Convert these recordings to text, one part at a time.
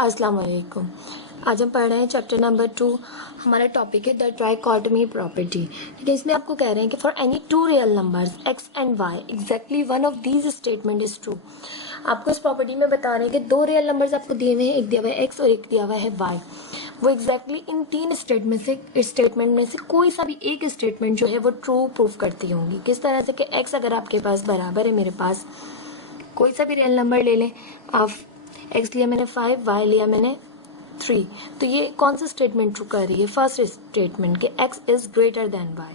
अस्सलाम वालेकुम। आज हम पढ़ रहे हैं चैप्टर नंबर 2। हमारा टॉपिक है द ट्राइकोटमी प्रॉपर्टी। ठीक है, इसमें आपको कह रहे हैं कि for any two real numbers x and y exactly one of these statement is true. आपको इस प्रॉपर्टी में बता रहे हैं कि दो रियल नंबर्स आपको दिए हुए हैं, एक दिया हुआ है x और एक दिया हुआ है y। वो एग्जैक्टली इन तीन स्टेटमेंट में से कोई सा भी एक स्टेटमेंट जो है वो ट्रू प्रूफ करती होंगी। किस तरह से कि x अगर आपके पास बराबर है, मेरे पास कोई सा भी रियल नंबर ले लें आप, x लिया मैंने 5, y लिया मैंने 3, तो ये कौन सा स्टेटमेंट ट्रू कर रही है? फर्स्ट स्टेटमेंट कि x is greater than y।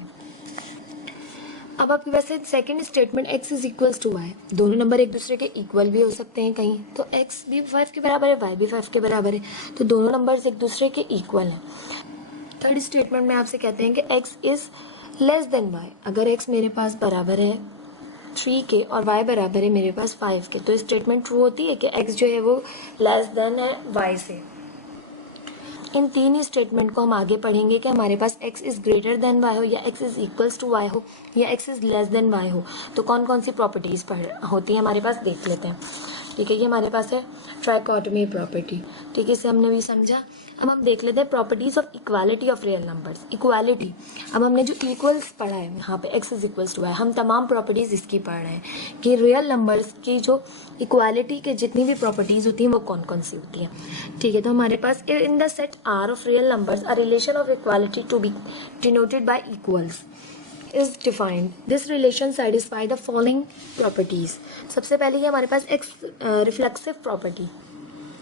अब आपके पास है second statement x is equals to y। दोनों नंबर एक दूसरे के इक्वल भी हो सकते हैं कहीं, तो x भी 5 के बराबर है, y भी 5 के बराबर है, तो दोनों नंबर्स एक दूसरे के इक्वल हैं। थर्ड स्टेटमेंट में आपसे कहते हैं कि x is less than y। अगर x मेरे पास बराबर है 3 के और y बराबर है मेरे पास 5 के, तो स्टेटमेंट ट्रू होती है कि x जो है वो लेस देन है y से। इन तीन ही स्टेटमेंट को हम आगे पढ़ेंगे कि हमारे पास x is greater than y हो, या x is equals to y हो, या x is less than y हो, तो कौन कौन सी प्रॉपर्टीज होती है हमारे पास देख लेते हैं। ठीक है, ये हमारे पास है ट्राइकोटमी प्रॉपर्टी। ठीक है, इसे हमने भी समझा। अब हम देख लेते हैं properties of equality of real numbers. Equality, अब हमने जो इक्वल्स पढ़ा है यहाँ पे x is equals to y, हम तमाम प्रॉपर्टीज इसकी पढ़ रहे हैं कि रियल नंबर्स की जो इक्वालिटी के जितनी भी प्रॉपर्टीज होती हैं वो कौन कौन सी होती हैं। ठीक है, तो हमारे पास in the set R of real numbers a relation of equality to be denoted by equals is defined. This relation satisfy the following properties. सबसे पहले ये हमारे पास x reflexive property.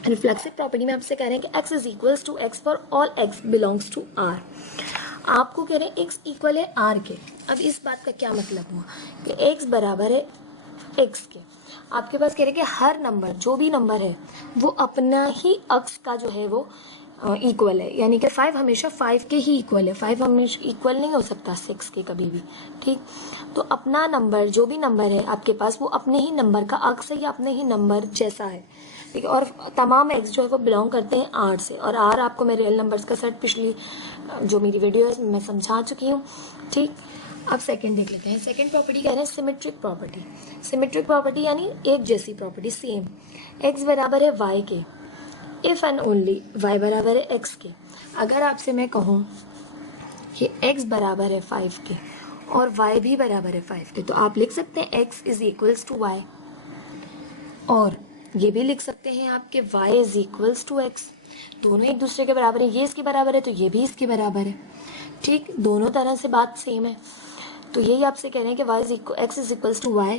Reflexive property में आपसे कह रहे हैं कि x is equals to x for all x belongs to R। आपको कह रहे हैं x इक्वल है R के। अब इस बात का क्या मतलब हुआ कि x बराबर है x के। आपके पास कह रहे हैं कि हर नंबर, जो भी नंबर है वो अपना ही अक्स का जो है वो इक्वल है, यानी कि 5 हमेशा 5 के ही इक्वल है। 5 हमेशा इक्वल नहीं हो सकता 6 के कभी भी। ठीक, तो अपना नंबर, जो भी नंबर है आपके पास, वो अपने ही नंबर का अक्स है या अपने ही नंबर जैसा है। ठीक है, और तमाम एक्स जो है वो बिलोंग करते हैं आर से, और आर आपको मैं रियल नंबर्स का सेट पिछली जो मेरी वीडियो है मैं समझा चुकी हूँ। ठीक, अब सेकंड देख लेते हैं। सेकंड प्रॉपर्टी कह रहे हैं सिमेट्रिक प्रॉपर्टी। सिमेट्रिक प्रॉपर्टी यानी एक जैसी प्रॉपर्टी, सेम। एक्स बराबर है वाई के इफ एंड ओनली y बराबर है x के। अगर आपसे मैं कहूँ कि x बराबर है 5 के और y भी बराबर है 5 के, तो आप लिख सकते हैं x is equals to y, और ये भी लिख सकते हैं आप कि y is equals to x। दोनों एक दूसरे के बराबर है, ये इसके बराबर है तो ये भी इसके बराबर है। ठीक, दोनों तरह से बात सेम है। तो यही आपसे कह रहे हैं कि x is equals to y,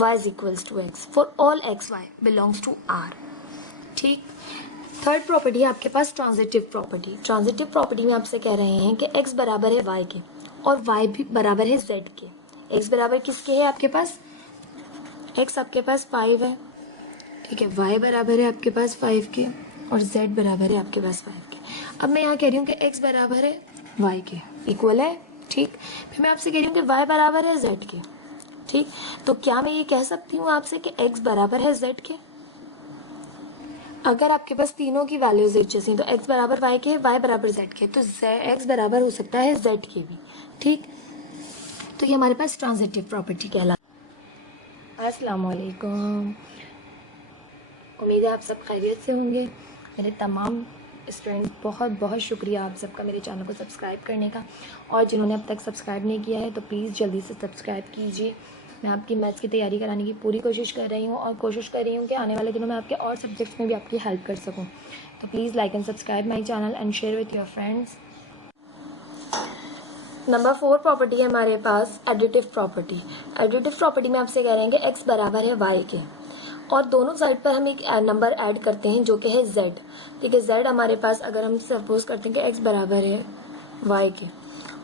y is equals to x for all x y belongs to R। ठीक, थर्ड प्रॉपर्टी है आपके पास ट्रांजिटिव प्रॉपर्टी। ट्रांजिटिव प्रॉपर्टी में आपसे कह रहे हैं कि x बराबर है y के और y भी बराबर है z के। x बराबर किसके है आपके पास? x आपके पास 5 है, ठीक है, y बराबर है आपके पास 5 के और z बराबर है आपके पास 5 के। अब मैं यहाँ कह रही हूँ कि x बराबर है y के, इक्वल है। ठीक, फिर मैं आपसे कह रही हूँ कि y बराबर है z के। ठीक, तो क्या मैं ये कह सकती हूँ आपसे कि x बराबर है z के? अगर आपके पास तीनों की वैल्यूज एक जैसी, तो x बराबर y के है, y बराबर z के, तो x बराबर हो सकता है z के भी। ठीक, तो ये हमारे पास ट्रांजिटिव प्रॉपर्टी कहलाती है। अस्सलाम वालेकुम, उम्मीद है आप सब खैरियत से होंगे। मेरे तमाम स्टूडेंट, बहुत बहुत शुक्रिया आप सबका मेरे चैनल को सब्सक्राइब करने का, और जिन्होंने अब तक सब्सक्राइब नहीं किया है तो प्लीज़ जल्दी से सब्सक्राइब कीजिए। मैं आपकी मैथ्स की तैयारी कराने की पूरी कोशिश कर रही हूँ, और कोशिश कर रही हूँ कि आने वाले दिनों में आपके और सब्जेक्ट्स में भी आपकी हेल्प कर सकूँ। तो please like and subscribe my channel and share with your friends. Number 4 property है हमारे पास एडिटिव प्रॉपर्टी। एडिटिव प्रॉपर्टी में आपसे कह रहे हैं कि x बराबर है y के, और दोनों साइड पर हम एक नंबर ऐड करते हैं जो कि है z। ठीक है, z हमारे पास, अगर हम सपोज करते हैं कि x बराबर है y के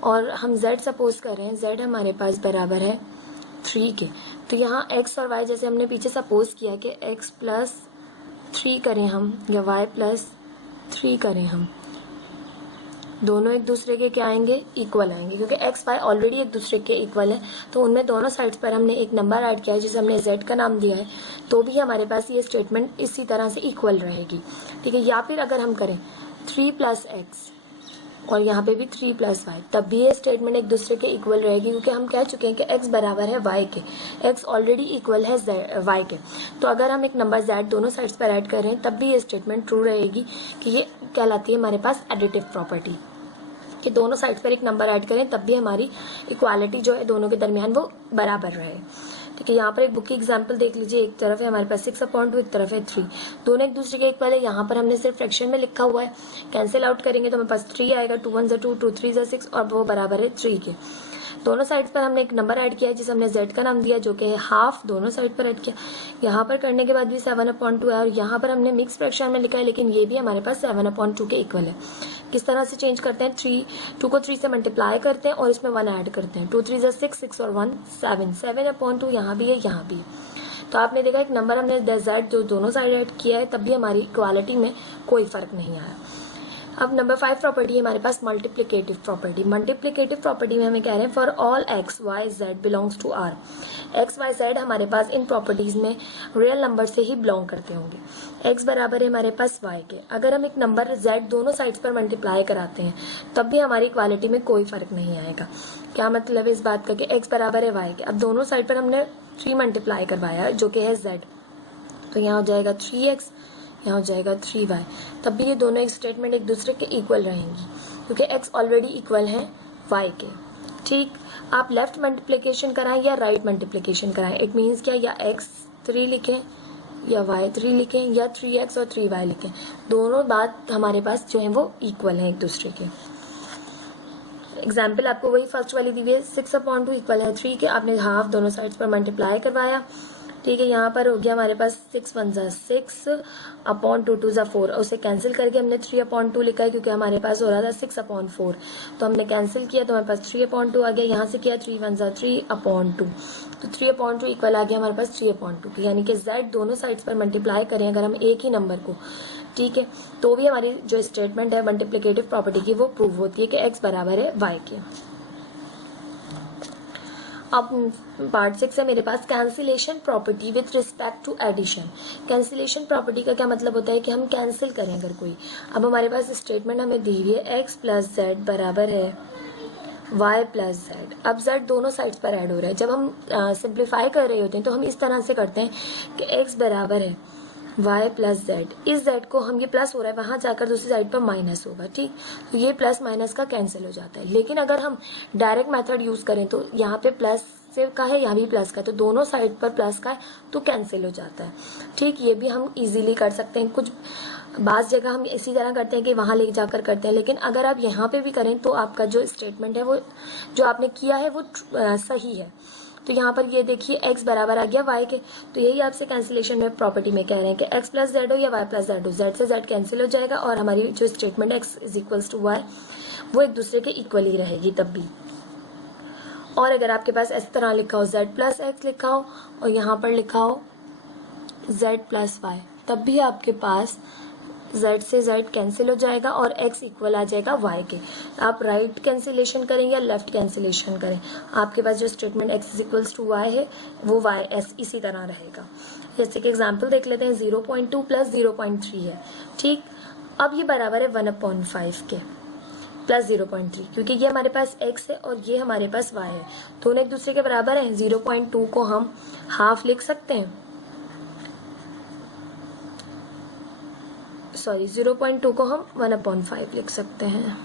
और हम z सपोज कर रहे हैं z हमारे पास बराबर है 3 के, तो यहाँ x और y जैसे हमने पीछे सपोज किया कि x प्लस 3 करें हम या y प्लस 3 करें हम, दोनों एक दूसरे के क्या आएंगे? इक्वल आएंगे, क्योंकि x y ऑलरेडी एक दूसरे के इक्वल है। तो उनमें दोनों साइड्स पर हमने एक नंबर ऐड किया है जिसे हमने z का नाम दिया है, तो भी हमारे पास ये स्टेटमेंट इसी तरह से इक्वल रहेगी। ठीक है, या फिर अगर हम करें 3 प्लस x और यहाँ पे भी 3 + y, तब भी ये स्टेटमेंट एक दूसरे के इक्वल रहेगी, क्योंकि हम कह चुके हैं कि x बराबर है y के, x ऑलरेडी इक्वल है y के। तो अगर हम एक नंबर z दोनों साइड्स पर ऐड कर रहे हैं तब भी ये स्टेटमेंट ट्रू रहेगी कि ये कहलाती है हमारे पास एडिटिव प्रॉपर्टी, कि दोनों साइड्स पर एक नंबर ऐड करें तब भी हमारी इक्वालिटी जो है दोनों के दरमियान वो बराबर रहे। ठीक है, यहाँ पर एक बुक की एग्जांपल देख लीजिए, एक तरफ है हमारे पास 6/2, एक तरफ है 3, दोनों एक दूसरे के इक्वल है। यहाँ पर हमने सिर्फ फ्रैक्शन में लिखा हुआ है, कैंसिल आउट करेंगे तो हमारे पास 3 आएगा, 2 1 2, 2 3 6, और वो बराबर है 3 के। दोनों साइड्स पर हमने एक नंबर ऐड किया है जिसे हमने z का नाम दिया, जो कि है हाफ, दोनों साइड पर ऐड किया। यहाँ पर करने के बाद भी 7/2 है, और यहाँ पर हमने मिक्स फ्रैक्शन में लिखा है, लेकिन ये भी हमारे पास 7/2 के इक्वल है। किस तरह से चेंज करते हैं, 2 को 3 से मल्टीप्लाई करते हैं और इसमें 1 ऐड करते हैं, 2 3 6, 6 और 1 7, 7/2 यहाँ भी है, यहाँ भी है। तो आपने देखा एक नंबर हमने z जो दोनों साइड ऐड किया है तब भी हमारी इक्वालिटी में कोई फर्क नहीं आया। अब नंबर 5 प्रॉपर्टी है हमारे पास मल्टीप्लिकेटिव प्रॉपर्टी। मल्टीप्लिकेटिव प्रॉपर्टी में हमें कह रहे हैं for all x y z belongs to r, x y z हमारे पास इन प्रॉपर्टीज में रियल नंबर से ही बिलोंग करते होंगे। x बराबर है हमारे पास y के, अगर हम एक नंबर z दोनों साइड्स पर मल्टीप्लाई कराते हैं तब भी हमारी इक्वालिटी में कोई फर्क नहीं आएगा। क्या मतलब है इस बात का कि x बराबर है y के, अब दोनों साइड पर हमने 3 मल्टीप्लाई करवाया जो कि है z, तो यहाँ हो जाएगा 3x, यहाँ हो जाएगा 3y, तब भी ये दोनों एक स्टेटमेंट एक दूसरे के इक्वल रहेंगी क्योंकि x ऑलरेडी इक्वल है y के। ठीक, आप लेफ्ट मल्टीप्लिकेशन कराएं या राइट मल्टीप्लिकेशन कराएं, इट मीन्स क्या, या x 3 लिखें या y 3 लिखें या 3x और 3y लिखें, दोनों बात हमारे पास जो है वो इक्वल है एक दूसरे के। एग्जाम्पल आपको वही फर्स्ट वाली दी हुई है, 6/2 इक्वल है 3 के, आपने हाफ दोनों साइड्स पर मल्टीप्लाई करवाया। ठीक है, यहाँ पर हो गया हमारे पास 6 1 6/2 2 4, उसे कैंसिल करके हमने 3/2 लिखा है क्योंकि हमारे पास हो रहा था 6/4, तो हमने कैंसिल किया तो हमारे पास 3/2 आ गया। यहाँ से किया 3 1 3/2, तो 3/2 इक्वल आ गया हमारे पास 3/2 की, यानी कि z दोनों साइड्स पर मल्टीप्लाई करें अगर हम एक ही नंबर को, ठीक है, तो भी हमारी जो स्टेटमेंट है मल्टीप्लिकेटिव प्रॉपर्टी की वो प्रूव होती है कि x बराबर है y के। अब पार्ट 6 है मेरे पास cancellation property with respect to addition. Cancellation property का क्या मतलब होता है कि हम कैंसिल करें अगर कोई, अब हमारे पास स्टेटमेंट हमें दी हुई है x + z बराबर है y + z। अब z दोनों साइड्स पर ऐड हो रहा है, जब हम सिंप्लीफाई कर रहे होते हैं तो हम इस तरह से करते हैं कि x बराबर है y + z, इस z को हम, ये प्लस हो रहा है, वहां जाकर दूसरी साइड पर माइनस होगा। ठीक, तो ये प्लस माइनस का कैंसिल हो जाता है। लेकिन अगर हम डायरेक्ट मेथड यूज करें तो यहाँ पे प्लस से का है, यहाँ भी प्लस का है, तो दोनों साइड पर प्लस का है तो कैंसिल हो जाता है। ठीक, ये भी हम इजीली कर सकते हैं, कुछ बास जगह हम इसी तरह करते हैं कि वहां ले जाकर करते हैं, लेकिन अगर आप यहाँ पे भी करें तो आपका जो स्टेटमेंट है वो जो आपने किया है वो सही है। तो यहाँ पर ये देखिए x बराबर आ गया y के, तो यही आपसे कैंसिलेशन में प्रॉपर्टी में कह रहे हैं कि x + z हो या y + z हो, z से z कैंसिल हो जाएगा और हमारी जो स्टेटमेंट x = y वो एक दूसरे के इक्वल ही रहेगी तब भी। और अगर आपके पास इस तरह लिखा हो z + x लिखा हो और यहाँ पर लिखा हो z + y, तब भी आपके पास z से z कैंसिल हो जाएगा और x इक्वल आ जाएगा y के। आप राइट कैंसिलेशन करें या लेफ्ट कैंसिलेशन करें, आपके पास जो स्टेटमेंट x = y है वो y s इसी तरह रहेगा। जैसे कि एग्जांपल देख लेते हैं, 0.2 + 0.3 है। ठीक, अब ये बराबर है 1/5 के प्लस 0.3, क्योंकि ये हमारे पास x है और ये हमारे पास y है, दोनों एक दूसरे के बराबर हैं। 0.2 को हम हाफ लिख सकते हैं, सॉरी 0.2 को हम 1/5 लिख सकते हैं,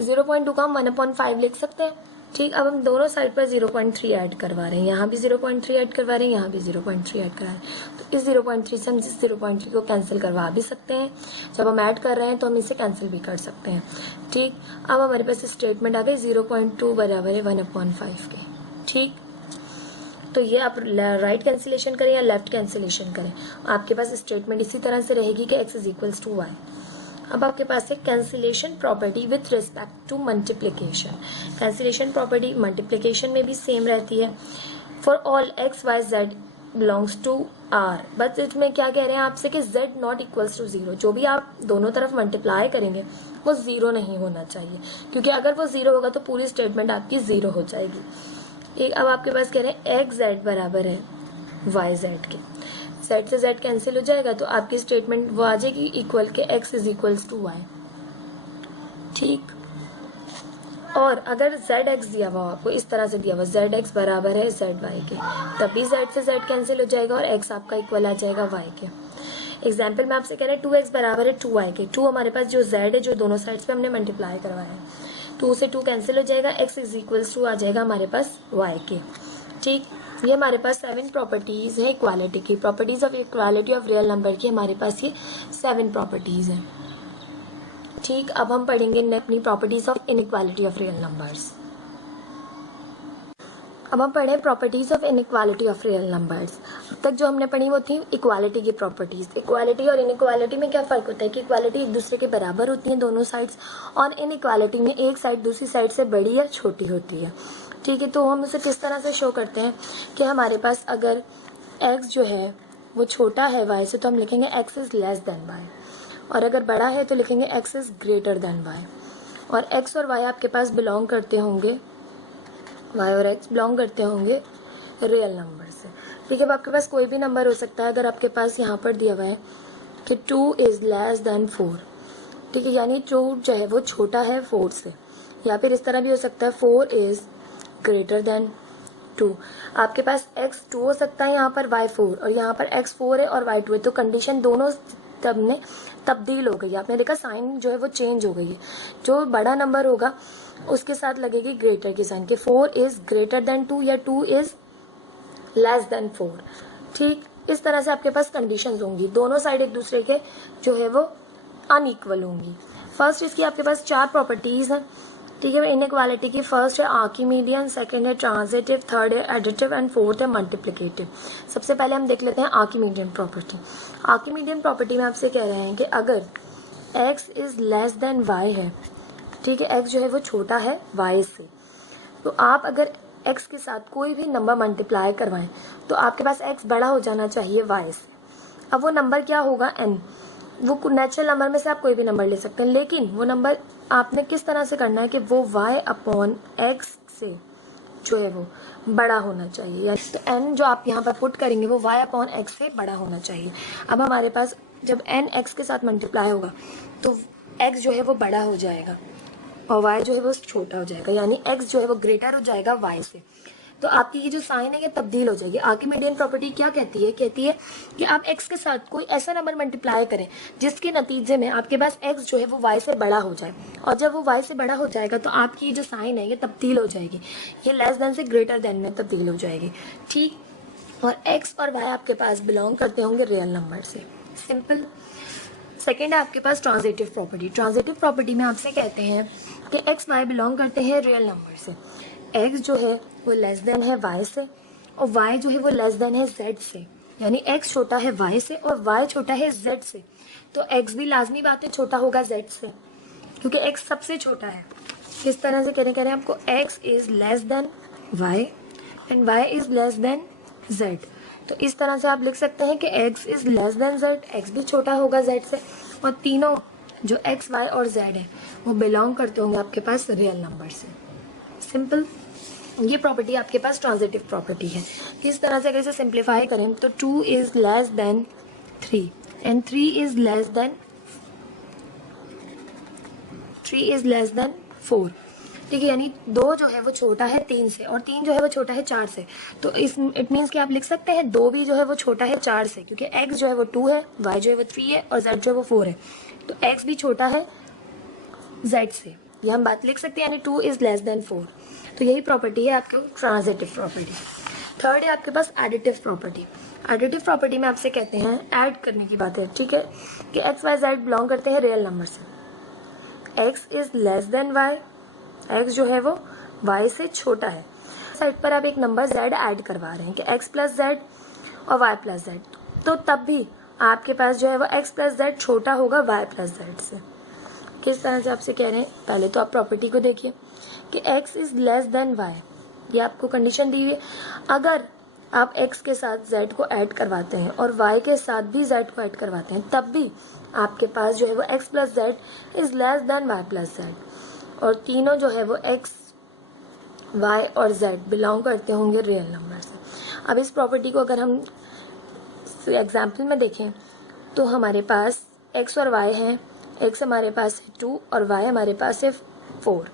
0.2 को हम 1/5 लिख सकते हैं। ठीक, अब हम दोनों साइड पर 0.3 ऐड करवा रहे हैं, यहाँ भी 0.3 ऐड करवा रहे हैं, यहाँ भी 0.3 ऐड करा रहे हैं, तो इस 0.3 से हम इस 0.3 को कैंसिल करवा भी सकते हैं। जब हम ऐड कर रहे हैं तो हम इसे कैंसिल भी कर सकते हैं। ठीक, अब हमारे पास स्टेटमेंट आ गई 0.2 बराबर है 1/5 के। ठीक, तो ये आप राइट कैंसिलेशन करें या लेफ्ट कैंसिलेशन करें, आपके पास स्टेटमेंट इसी तरह से रहेगी कि x = y। अब आपके पास है cancellation property with respect to multiplication. Cancellation property multiplication में भी सेम रहती है। For all x y z belongs to r, बस इसमें क्या कह रहे हैं आपसे कि z ≠ = 0, जो भी आप दोनों तरफ मल्टीप्लाई करेंगे वो 0 नहीं होना चाहिए, क्योंकि अगर वो 0 होगा तो पूरी स्टेटमेंट आपकी 0 हो जाएगी। एक, अब आपके पास कह रहे हैं x z बराबर है y z के, z से z कैंसिल हो जाएगा तो आपकी स्टेटमेंट वो आ जाएगी इक्वल के x = y। ठीक। और अगर जेड एक्स दिया हुआ आपको इस तरह से दिया हुआ जेड एक्स बराबर है जेड वाई के, तभी जेड से जेड कैंसिल हो जाएगा और एक्स आपका इक्वल आ जाएगा वाई के। एग्जाम्पल में आपसे कह रहे हैं 2x बराबर है 2y के, 2 हमारे पास जो z है जो दोनों साइड्स पे हमने मल्टीप्लाई करवाया है, 2 से 2 कैंसिल हो जाएगा, x इज इक्वल्स टू आ जाएगा हमारे पास y के। ठीक, ये हमारे पास 7 प्रॉपर्टीज है इक्वालिटी की, properties of equality of real number की हमारे पास ये 7 प्रॉपर्टीज हैं। ठीक, अब हम पढ़ेंगे अपनी properties of inequality of real numbers. अब हम पढ़े properties of inequality of real numbers. अब तक जो हमने पढ़ी वो थी इक्वालिटी की प्रॉपर्टीज। इक्वालिटी और इनइक्वालिटी में क्या फ़र्क होता है कि इक्वालिटी एक दूसरे के बराबर होती है दोनों साइड्स, और इनइक्वालिटी में एक साइड दूसरी साइड से बड़ी या छोटी होती है। ठीक है, तो हम उसे किस तरह से शो करते हैं कि हमारे पास अगर x जो है वो छोटा है y से तो हम लिखेंगे x is less than y, और अगर बड़ा है तो लिखेंगे x is greater than y। और x और y आपके पास बिलोंग करते होंगे, y और x बिलोंग करते होंगे रियल नंबर से। ठीक है, अब आपके पास कोई भी नंबर हो सकता है। अगर आपके पास यहाँ पर दिया हुआ है कि 2 इज़ लेस देन 4, ठीक है, यानी 2 जो है वो छोटा है 4 से, या फिर इस तरह भी हो सकता है 4 इज़ ग्रेटर देन 2। आपके पास x 2 हो सकता है यहाँ पर y 4, और यहाँ पर x 4 है और y 2 है, तो कंडीशन दोनों तब में तब्दील हो गई। आपने देखा साइन जो है वो चेंज हो गई है, जो बड़ा नंबर होगा उसके साथ लगेगी ग्रेटर की साइन, कि 4 इज़ ग्रेटर देन 2 या 2 इज़ लेस देन 4। ठीक, इस तरह से आपके पास कंडीशंस होंगी, दोनों साइड एक दूसरे के जो है वो अनइक्वल होंगी। फर्स्ट इसकी आपके पास 4 प्रॉपर्टीज़ हैं। ठीक है, इनइक्वालिटी की फर्स्ट है आर्किमीडियन, सेकंड है ट्रांजिटिव, थर्ड है एडिटिव एंड फोर्थ है मल्टीप्लिकेटिव। सबसे पहले हम देख लेते हैं आर्किमीडियन प्रॉपर्टी। आर्किमीडियन प्रॉपर्टी में आपसे कह रहे हैं कि अगर x is less than y है, ठीक है, x जो है वो छोटा है y से, तो आप अगर x के साथ कोई भी नंबर मल्टीप्लाई करवाएं तो आपके पास x बड़ा हो जाना चाहिए y से। अब वो नंबर क्या होगा n, वो नेचुरल नंबर में से आप कोई भी नंबर ले सकते हैं, लेकिन वो नंबर आपने किस तरह से करना है कि वो y अपॉन x से जो है वो बड़ा होना चाहिए, तो n जो आप यहाँ पर पुट करेंगे वो y अपॉन x से बड़ा होना चाहिए। अब हमारे पास जब n x के साथ मल्टीप्लाई होगा तो x जो है वो बड़ा हो जाएगा और y जो है वो छोटा हो जाएगा, यानी x जो है वो ग्रेटर हो जाएगा y से। तो आपकी ये जो साइन है ये तब्दील हो जाएगी। आर्किमीडियन प्रॉपर्टी क्या कहती है? कहती है कि आप x के साथ कोई ऐसा नंबर मल्टीप्लाई करें जिसके नतीजे में आपके पास x जो है वो y से बड़ा हो जाए, और जब वो y से बड़ा हो जाएगा तो आपकी ये जो साइन है ये तब्दील हो जाएगी, ये लेस देन से ग्रेटर देन में तब्दील हो जाएगी। ठीक, और x और y आपके पास बिलोंग करते होंगे रियल नंबर से। सिंपल। सेकेंड है आपके पास ट्रांजिटिव प्रॉपर्टी। ट्रांजिटिव प्रॉपर्टी में आपसे कहते हैं कि x y बिलोंग करते हैं रियल नंबर से। x जो है वो लेस देन है y से, और y जो है वो लेस देन है z से, यानी x छोटा है y से और y छोटा है z से, तो x भी लाजमी बात है छोटा होगा z से, क्योंकि x सबसे छोटा है। किस तरह से कह रहे हैं आपको, x is less than y and y is less than z। तो इस तरह से आप लिख सकते हैं कि x is less than z, x भी छोटा होगा z से, और तीनों जो x, y और z है वो बिलोंग करते होंगे आपके पास रियल नंबर से। सिंपल। ये प्रॉपर्टी आपके पास ट्रांजिटिव प्रॉपर्टी है। किस तरह से अगर इसे सिंप्लीफाई करें तो 2 is less than 3 and 3 is less than 4। ठीक है, यानी 2 जो है वो छोटा है 3 से और 3 जो है वो छोटा है 4 से, तो इस इट मीन्स कि आप लिख सकते हैं 2 भी जो है वो छोटा है 4 से, क्योंकि x जो है वो 2 है, y जो है वो 3 है और z जो है वो 4 है, तो x भी छोटा है z से, ये हम बात लिख सकते हैं, यानी 2 इज़ लेस देन 4। तो यही प्रॉपर्टी है आपकी ट्रांजिटिव प्रॉपर्टी। थर्ड है आपके पास एडिटिव प्रॉपर्टी। एडिटिव प्रॉपर्टी में आपसे कहते हैं ऐड करने की बात है, ठीक है, कि x y z बिलोंग करते हैं रियल नंबर से। x is less than y, x जो है वो y से छोटा है। साइड पर आप एक नंबर z ऐड करवा रहे हैं कि x प्लस z और y प्लस z, तो तब भी आपके पास जो है वो x प्लस z छोटा होगा y प्लस z से। किस तरह से आपसे कह रहे हैं, पहले तो आप प्रॉपर्टी को देखिए कि x is less than y, ये आपको कंडीशन दी हुई है। अगर आप x के साथ z को ऐड करवाते हैं और y के साथ भी z को ऐड करवाते हैं, तब भी आपके पास जो है वो x plus z is less than y plus z, और तीनों जो है वो x, y और z बिलोंग करते होंगे रियल नंबर से। अब इस प्रॉपर्टी को अगर हम एग्जाम्पल में देखें तो हमारे पास x और y हैं, x हमारे पास है 2 और y हमारे पास है 4,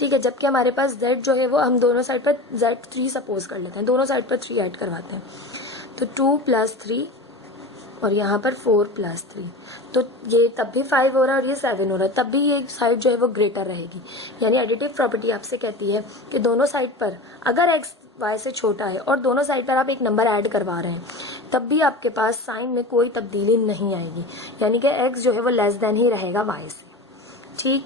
ठीक है। जबकि हमारे पास z जो है वो हम दोनों साइड पर z3 सपोज कर लेते हैं, दोनों साइड पर 3 ऐड करवाते हैं, तो 2 + 3 और यहाँ पर 4 + 3, तो ये तब भी 5 हो रहा है और ये 7 हो रहा है, तब भी ये साइड जो है वो ग्रेटर रहेगी। यानी एडिटिव प्रॉपर्टी आपसे कहती है कि दोनों साइड पर अगर x y से छोटा है और दोनों साइड पर आप एक नंबर ऐड करवा रहे हैं, तब भी आपके पास साइन में कोई तब्दीली नहीं आएगी, यानी कि x जो है वो लेस देन ही रहेगा y से, ठीक।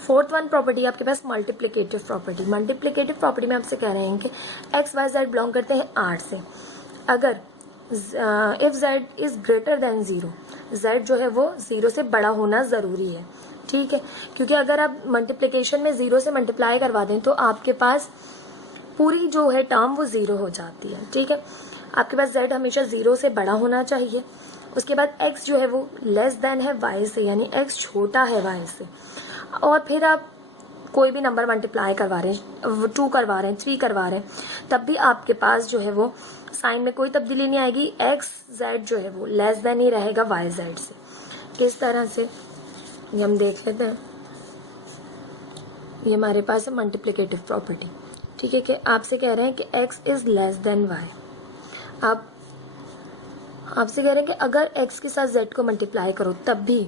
फोर्थ वन प्रॉपर्टी आपके पास मल्टीप्लिकेटिव प्रॉपर्टी। मल्टीप्लिकेटिव प्रॉपर्टी में आपसे कह रहे हैं कि एक्स वाई जेड बिलोंग करते हैं 8 से, अगर if Z is greater then 0, Z जो है वो 0 से बड़ा होना ज़रूरी है, ठीक है। क्योंकि अगर आप मल्टीप्लिकेशन में 0 से मल्टीप्लाई करवा दें तो आपके पास पूरी जो है टर्म वो 0 हो जाती है, ठीक है। आपके पास जेड हमेशा 0 से बड़ा होना चाहिए। उसके बाद एक्स जो है वो लेस देन है वाई से, यानी एक्स छोटा है वाई से, और फिर आप कोई भी नंबर मल्टीप्लाई करवा रहे हैं, 2 करवा रहे हैं, 3 करवा रहे हैं, तब भी आपके पास जो है वो साइन में कोई तब्दीली नहीं आएगी, एक्स जेड जो है वो लेस देन ही रहेगा वाई जेड से। किस तरह से ये हम देख लेते हैं। ये हमारे पास है मल्टीप्लिकेटिव प्रॉपर्टी, ठीक है, कि आपसे कह रहे हैं कि X is less than Y. आप आपसे कह रहे हैं कि अगर एक्स के साथ जेड को मल्टीप्लाई करो तब भी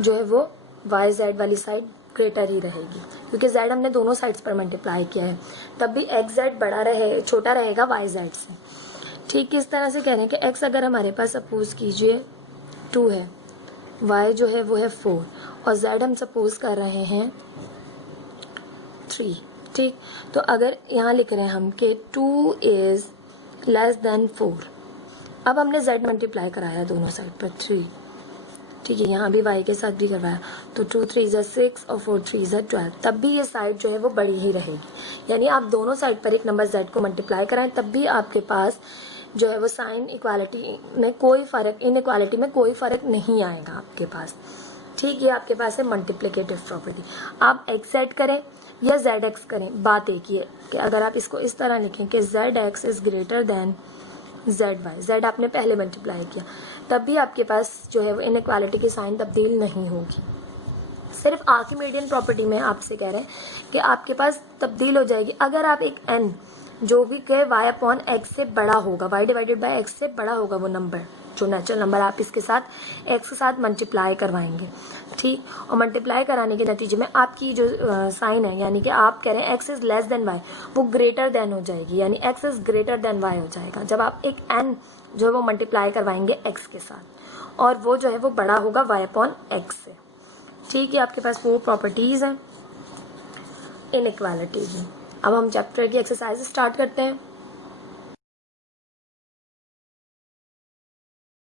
जो है वो वाई जेड वाली साइड ग्रेटर ही रहेगी, क्योंकि जेड हमने दोनों साइड्स पर मल्टीप्लाई किया है, तब भी एक्स जेड छोटा रहेगा वाई जेड से, ठीक। किस तरह से कह रहे हैं कि एक्स अगर हमारे पास सपोज कीजिए 2 है, वाई जो है वो है 4 और जेड हम सपोज कर रहे हैं 3, ठीक। तो अगर यहाँ लिख रहे हैं हम कि 2 इज लेस देन 4, अब हमने जेड मल्टीप्लाई कराया दोनों साइड पर 3, ठीक है, यहाँ भी y के साथ भी करवाया, तो 2 3 = 6 और 4 3 = 12, तब भी ये साइड जो है वो बड़ी ही रहेगी। यानी आप दोनों साइड पर एक नंबर z को मल्टीप्लाई कराएं तब भी आपके पास जो है वो साइन इक्वालिटी में कोई फ़र्क, इनइक्वालिटी में कोई फ़र्क नहीं आएगा आपके पास, ठीक। ये आपके पास है मल्टीप्लिकेटिव प्रॉपर्टी। आप x z करें या z x करें, बात एक ही है कि अगर आप इसको इस तरह लिखें कि z x is greater than Z Y, Z आपने पहले मल्टीप्लाई किया, तब भी आपके पास जो है वो इनइक्वालिटी की साइन तब्दील नहीं होगी। सिर्फ आर्किमीडियन प्रॉपर्टी में आपसे कह रहे हैं कि आपके पास तब्दील हो जाएगी अगर आप एक n जो भी कहे y/x से बड़ा होगा, y/x से बड़ा होगा वो नंबर, जो नेचुरल नंबर आप इसके साथ x के साथ मल्टीप्लाई करवाएंगे, ठीक। और मल्टीप्लाई कराने के नतीजे में आपकी जो साइन है, यानी कि आप कह रहे हैं x is less than y, वो ग्रेटर देन हो जाएगी, यानी x is greater than y हो जाएगा जब आप एक n जो है वो मल्टीप्लाई करवाएंगे x के साथ, और वो जो है वो बड़ा होगा y/x से, ठीक है। आपके पास 4 प्रॉपर्टीज़ हैं इनइक्वालिटी की। अब हम चैप्टर की एक्सरसाइज स्टार्ट करते हैं।